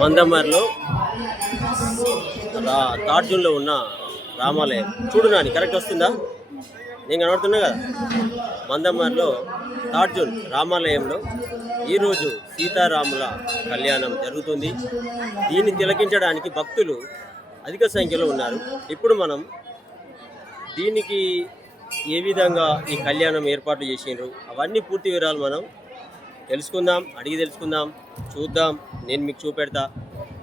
మందమర్లో third జూన్లో ఉన్న రామాలయం చూడు నాని కరెక్ట్ వస్తుందా? నేను కనబడుతున్నా కదా. మందమర్లో థర్డ్ జూన్ రామాలయంలో ఈరోజు సీతారాముల కళ్యాణం జరుగుతుంది. దీన్ని తిలకించడానికి భక్తులు అధిక సంఖ్యలో ఉన్నారు. ఇప్పుడు మనం దీనికి ఏ విధంగా ఈ కళ్యాణం ఏర్పాటు చేసిండ్రు అవన్నీ పూర్తి వివరాలు మనం తెలుసుకుందాం, అడిగి తెలుసుకుందాం, చూద్దాం. నేను మీకు చూపెడతా.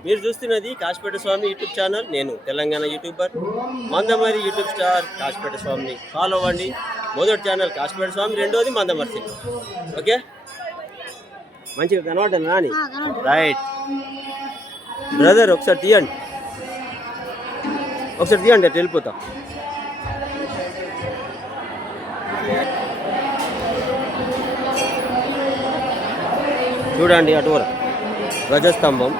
మీరు చూస్తున్నది కాశీపేట స్వామి యూట్యూబ్ ఛానల్. నేను Telangana YouTuber Mandamarri YouTube star Kasipet స్వామిని ఫాలో అవ్వండి. మొదటి ఛానల్ కాశీపేట స్వామి, రెండోది మందమరి సినిమా. ఓకే, మంచిగా కనబడ్డాను నాని. రైట్ బ్రదర్, ఒకసారి తీయండి, అటు వెళ్ళిపోతా. చూడండి అటు ధ్వజస్తంభం.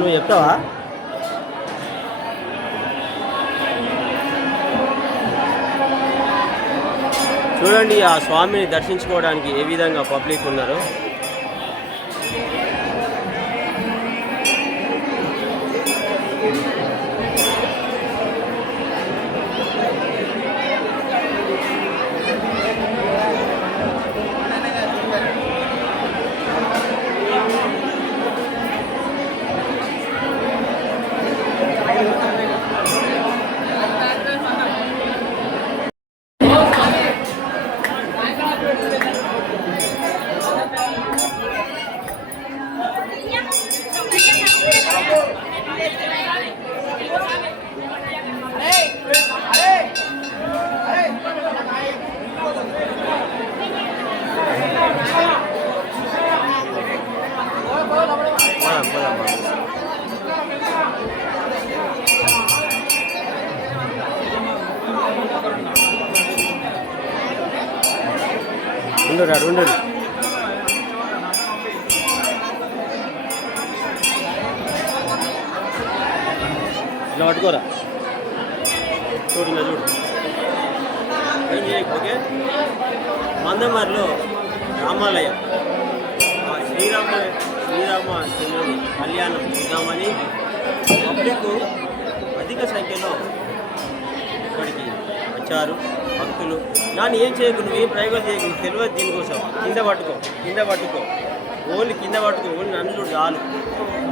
నువ్వు చెప్తావా? చూడండి ఆ స్వామిని దర్శించుకోవడానికి ఏ విధంగా పబ్లిక్ ఉన్నారో. ఉండరు ఇలా పట్టుకోరా. చూడు ఓకే. మందమర్లో రామాలయం శ్రీరామచంద్రుని కళ్యాణం చూద్దామని పబ్లిక్ అధిక సంఖ్యలో ఇక్కడికి వచ్చారు భక్తులు. నాన్న ఏం చేయకు, నువ్వేం ప్రయోగం చేయకు, తెలియదు దీనికోసం. కింద పట్టుకో, ఓన్లీ కింద పట్టుకో, ఓన్లీ నన్ను చూడు చాలు.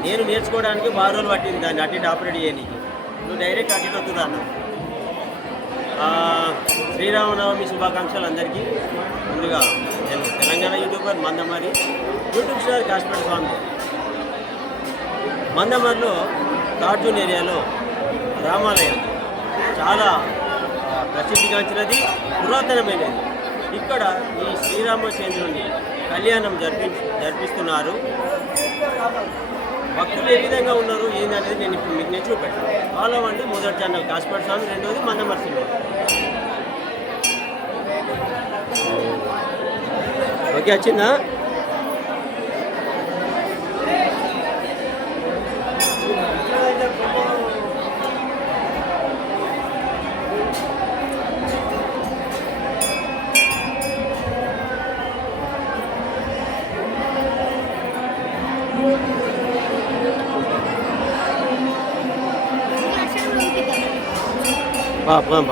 నేను నేర్చుకోవడానికి 12 రోజులు పట్టింది దాన్ని అటు ఆపరేట్ చేయడానికి. నువ్వు డైరెక్ట్ అటు వస్తుందా అన్న. శ్రీరామనవమి శుభాకాంక్షలు అందరికీ. ముందుగా నేను Telangana YouTuber Mandamarri YouTube star Kasipet Swamy. మందమరిలో థర్డ్ జూన్ ఏరియాలో రామాలయం చాలా ప్రసిద్ధిగాంచినది, పురాతనమైనది. ఇక్కడ ఈ శ్రీరామచంద్రుని కళ్యాణం జరిపిస్తున్నారు. భక్తులు ఏ విధంగా ఉన్నారు ఏందనేది నేను ఇప్పుడు మీకు చూపెట్టాను. ఫాలో అవ్వండి. మొదటి ఛానల్ కాశీపేట స్వామి, రెండోది మందమరి సినిమా. ఓకే, వచ్చిందా? పోదాం.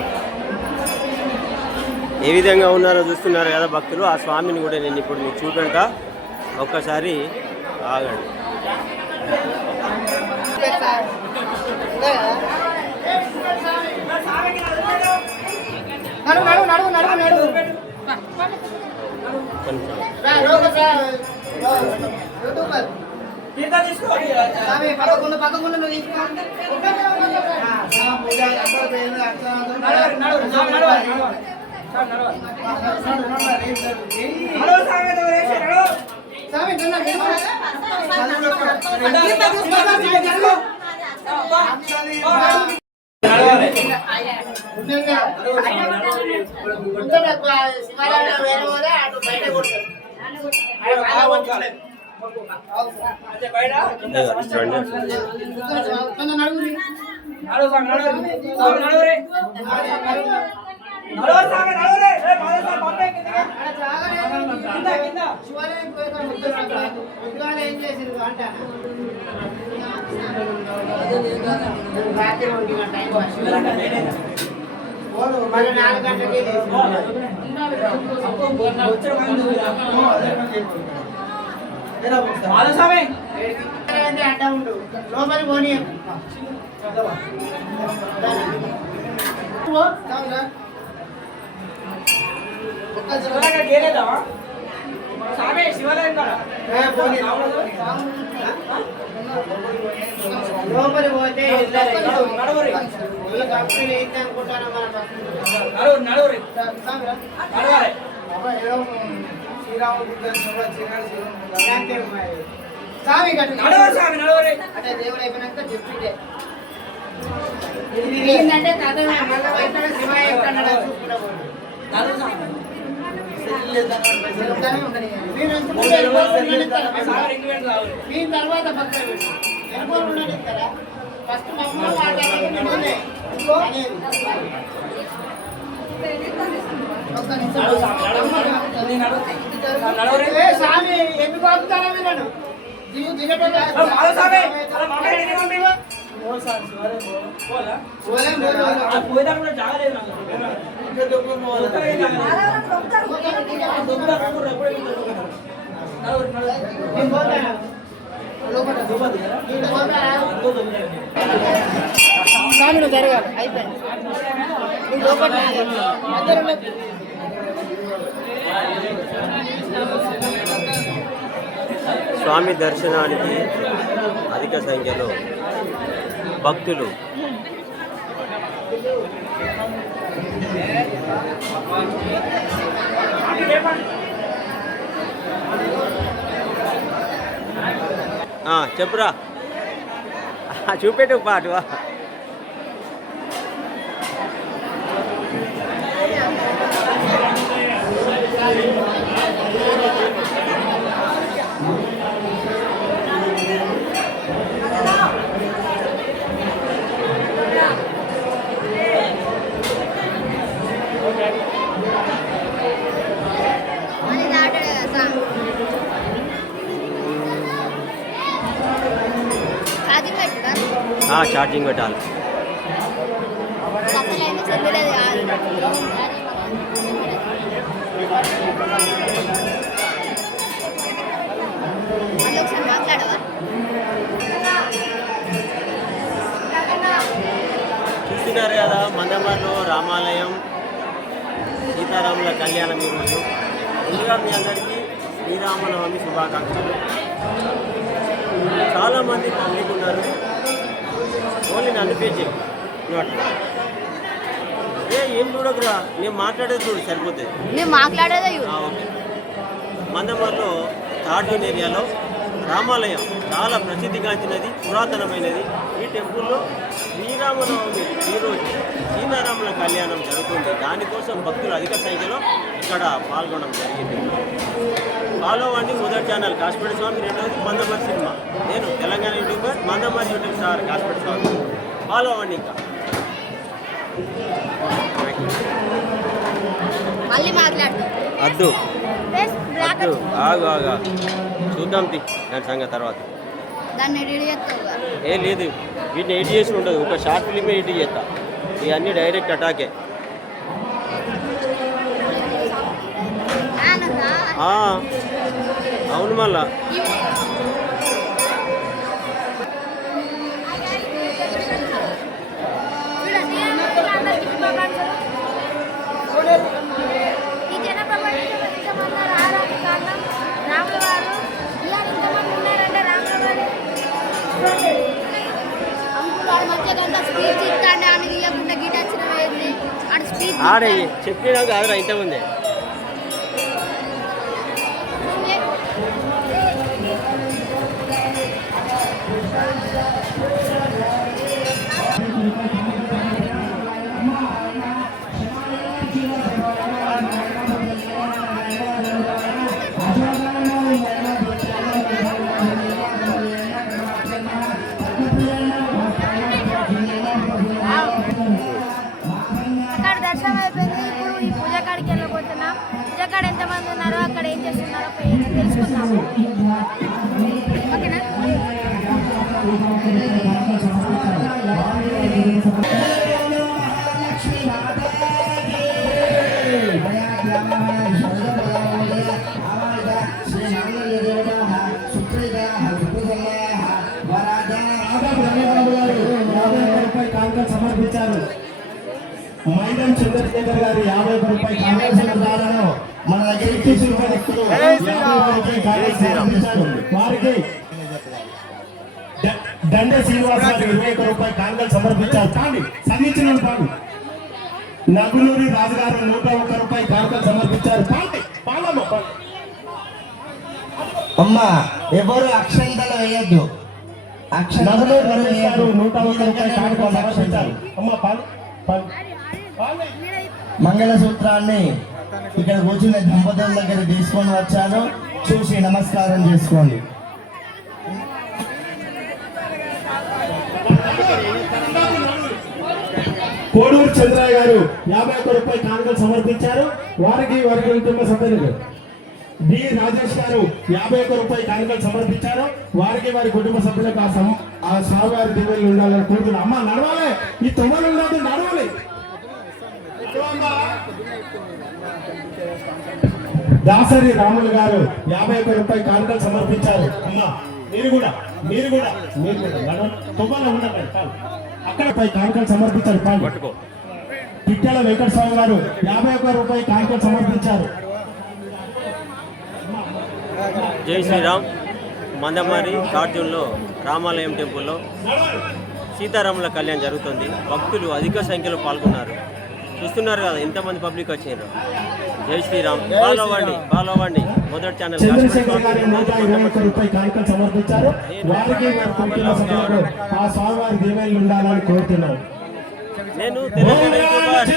ఏ విధంగా ఉన్నారో చూస్తున్నారు కదా భక్తులు. ఆ స్వామిని కూడా నేను ఇప్పుడు మీకు చూపెంట, ఒక్కసారి ఆగండి. లోపలి పోనీ లోపలి పోతే కంపెనీ ఏంటి అనుకుంటారా స్వామి అంటే దేవుడు అయిపోయినాక చెప్తుంటే ఇది ఏంటంటే శివాయ చూసుకుంటా మీ తర్వాత ఫస్ట్ స్వామి ఎందుకు ఆపుతారా మీరు స్వామిని జరగాలి అయిపోయింది. స్వామి దర్శనానికి అధిక సంఖ్యలో భక్తులు చెప్పురా, చూపెట్టు పాటువా. ఛార్జింగ్ పెట్టాలి. చూస్తున్నారు కదా మందమర్లో రామాలయం సీతారాముల కళ్యాణం ఈరోజు. ముందుగా మీ అందరికీ శ్రీరామనవమి శుభాకాంక్షలు. చాలామంది పబ్లిక్ ఉన్నారు. ఓన్లీ నన్ను పేజ్ ఏం చూడకురా, నేను మాట్లాడేది చూడు సరిపోతుంది. నేను మాట్లాడేదే ఓకే. మందమర్లో థర్డ్ జోన్ ఏరియాలో రామాలయం చాలా ప్రసిద్ధిగాంచినది, పురాతనమైనది. ఈ టెంపుల్లో శ్రీరామనవమి ఈరోజు సీతారాముల కళ్యాణం జరుగుతుంది. దానికోసం భక్తులు అధిక సంఖ్యలో ఇక్కడ పాల్గొనడం జరిగింది. ఫాలో అవ్వండి మొదటి ఛానల్ కాశీపేట స్వామి, రెండవది మందమర్రి సినిమా. నేను Telangana YouTuber, Mandamarri YouTube star Kasipet Swamy. Follow అవ్వండి. ఇంకా మళ్ళీ మాట్లాడు అద్దు ఆగు చూద్దాం దాని సంగతి తర్వాత. దాన్ని ఎడిట్ చేస్తావుగా. ఏ లేదు, వీటిని ఎడిట్ చేసి ఉండదు, ఒక షార్ట్ ఫిలిమే ఎడిట్ చేస్తా. ఇవన్నీ డైరెక్ట్ అటాకే. నాన్నదా? ఆ, అవును మళ్ళా. చూడండి, అందరికీ శుభాకాంక్షలు. ఈ జనప్రపంచంలో ఇంతమంది రావడానికి కారణం రాముల వారు. ఇలా ఇంతమంది ఉన్నారంటే రాముల వారు అంకుల్ వాడి మధ్య గంట స్పీచ్ ఇస్తాండి, ఆమె ఇవ్వకుండా గిట్ వచ్చిన వేయండి ఆడ స్పీచ్ ఆడే చెప్పినా కాదురా ఇంతకుముందే. అక్కడ దర్శనం అయిపోయింది. ఇప్పుడు ఈ పూజ కాడికి వెళ్ళబోతున్నాం. పూజ కాడ ఎంతమంది ఉన్నారో, అక్కడ ఏం చేస్తున్నారో తెలుసుకుందాము. ఓకేనా? సమర్పించారు. మైదాన్ చంద్రశేఖర్ గారు 50 రూపాయలు కాంగ్రెస్ దారాను మన దగ్గర తీసుకున్న వ్యక్తులు 50 రూపాయలు సమర్పించారు. వారికి దండ శ్రీనివాస్ గారు 21 రూపాయలు కాంగ్రెస్ సమర్పించారు. కానీ సంధించిన పాడు నగులూరి రాజుగారు 101 రూపాయలు కాంగ్రెస్ సమర్పించారు. అమ్మ ఎవరు అక్షంతలు వేయద్దు. నగులూరి రమేష్ గారు 101 రూపాయలు కాంగ్రెస్ సమర్పించారు. అమ్మ మంగళసూత్రాన్ని ఇక్కడ కూర్చున్న దంపతుల దగ్గర తీసుకొని వచ్చాను. చూసి నమస్కారం చేసుకోండి. కోడూరు చంద్రయ్య గారు 51 రూపాయలు కానుకలు సమర్పించారు. వారికి వారి కుటుంబ సభ్యులకు బి రాజేష్ గారు 51 రూపాయలు కానుకలు సమర్పించారు. వారికి వారి కుటుంబ సభ్యులకు ఆ స్వామివారి దీవెనలు ఉండాలని కోరుతున్నాను. అమ్మ నడవాలి, ఈ తొమ్మలు ఉండదు, నడవాలి. దాసరి రాములు గారు 51 రూపాయలు కానుకలు సమర్పించారు. అమ్మ మీరు కూడా తొమ్మలో ఉండకండి, అక్కడ కానుకలు సమర్పించారు. పిట్టల వెంకట స్వామి గారు 51 రూపాయలు కానుకలు సమర్పించారు. జై శ్రీరామ్. మందమారి షార్ట్ జూన్లో రామాలయం టెంపుల్లో సీతారాముల కళ్యాణం జరుగుతుంది. భక్తులు అధిక సంఖ్యలో పాల్గొన్నారు. చూస్తున్నారు కదా ఎంతమంది పబ్లిక్ వచ్చారు. జై శ్రీరామ్. ఫాలో అవ్వండి. మొదటి ఛానల్ చంద్రశేఖర్ గారు 121 రూపాయలు కానుకలు సమర్పించారు. వారికి వారి కుటుంబ సభ్యులకు ఆ స్వామివారి దీవెనలు ఉండాలని కోరుతున్నాను. నేను తెలంగాణ యూట్యూబర్.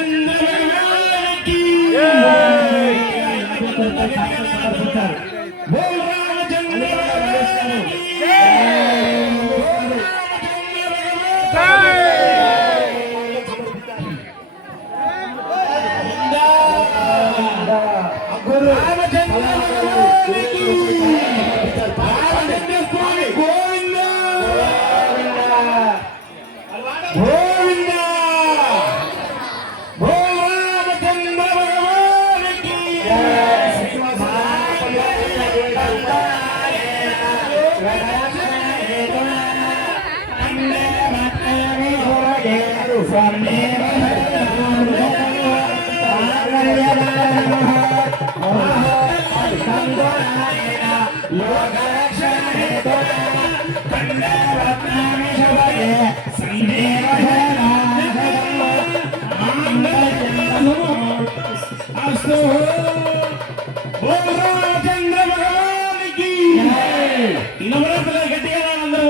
గట్టిగా అందరూ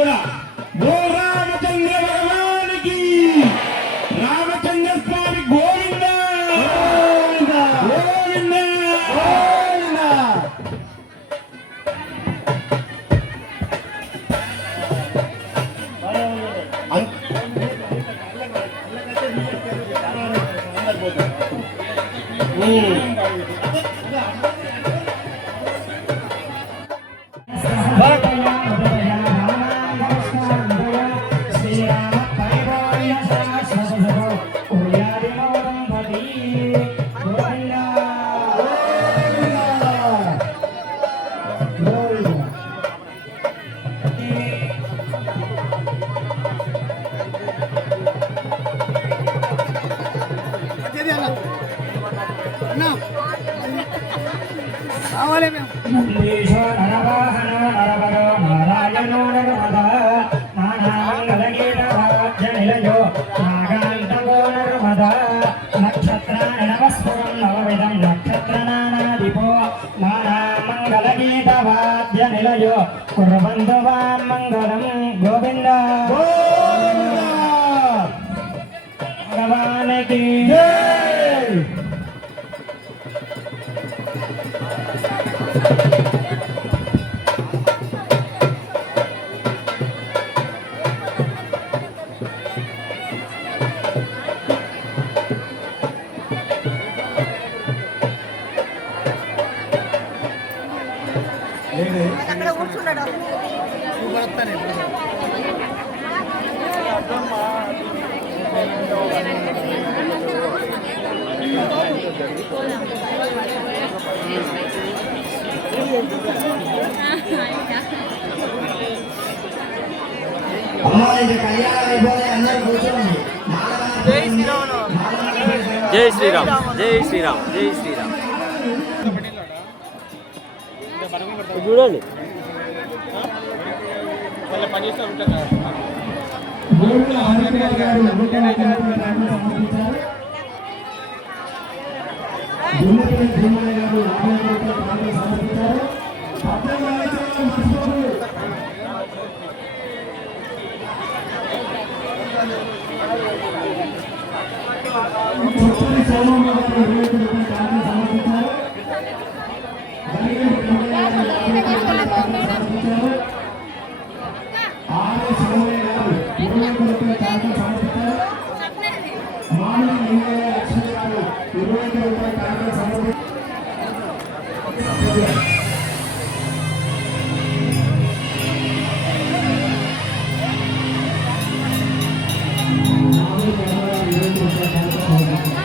కూడా రామచంద్ర భగవానికి రామచంద్ర స్వామి గోవింద గోవింద గోవింద. కుర్రబంధువా మంగళం గోవింద భగవానికి అమ్మ ఇది కళ్యాణం అయిపోతే అందరూ కూర్చోండి. జై శ్రీరామ్ జై శ్రీరామ్ జై శ్రీరామ్. చూడండి గోవింద హరికుమార్ గారు 150 రూపాయల కానుకలు సమర్పించారు. దుమ్ముపల్లి భీమయ్య గారు 50 రూపాయల కానుకలు సమర్పించారు. పట్టణ వాయిద్యాలను మర్చిపోదు. చొప్పని సోమమ్మ గారు 25 రూపాయల కానుకలు సమర్పించారు. గలిగంటి బ్రహ్మయ్య గారు 50 రూపాయల కానుకలు సమర్పించారు. ఆర్ఎస్ శివయ్య గారు 25 రూపాయల కానుకలు సమర్పించారు. మామిడి లింగయ్య లక్ష్మి గారు 25 రూపాయల కానుకలు సమర్పించారు. మామిడి బ్రహ్మ గారు 20 రూపాయల కానుకలు సమర్పించారు.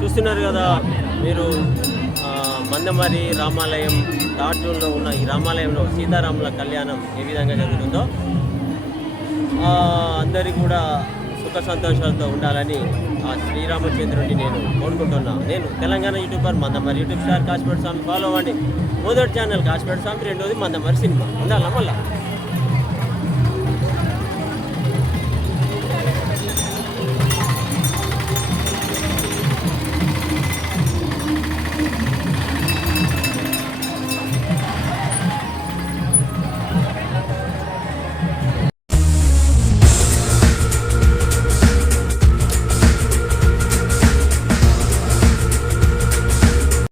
చూస్తున్నారు కదా మీరు మందమరి రామాలయం థర్డ్ జూన్లో ఉన్న ఈ రామాలయంలో సీతారాముల కళ్యాణం ఏ విధంగా జరుగుతుందో అందరికీ కూడా సుఖ సంతోషాలతో ఉండాలని ఆ శ్రీరామచంద్రుడిని నేను కోరుకుంటున్నా. నేను Telangana YouTuber Mandamarri YouTube star Kasipet Swamy. Follow అవ్వండి. మొదటి ఛానల్ కాశీపేట స్వామి, రెండోది మందమరి సినిమా. ఉండాలా మళ్ళా.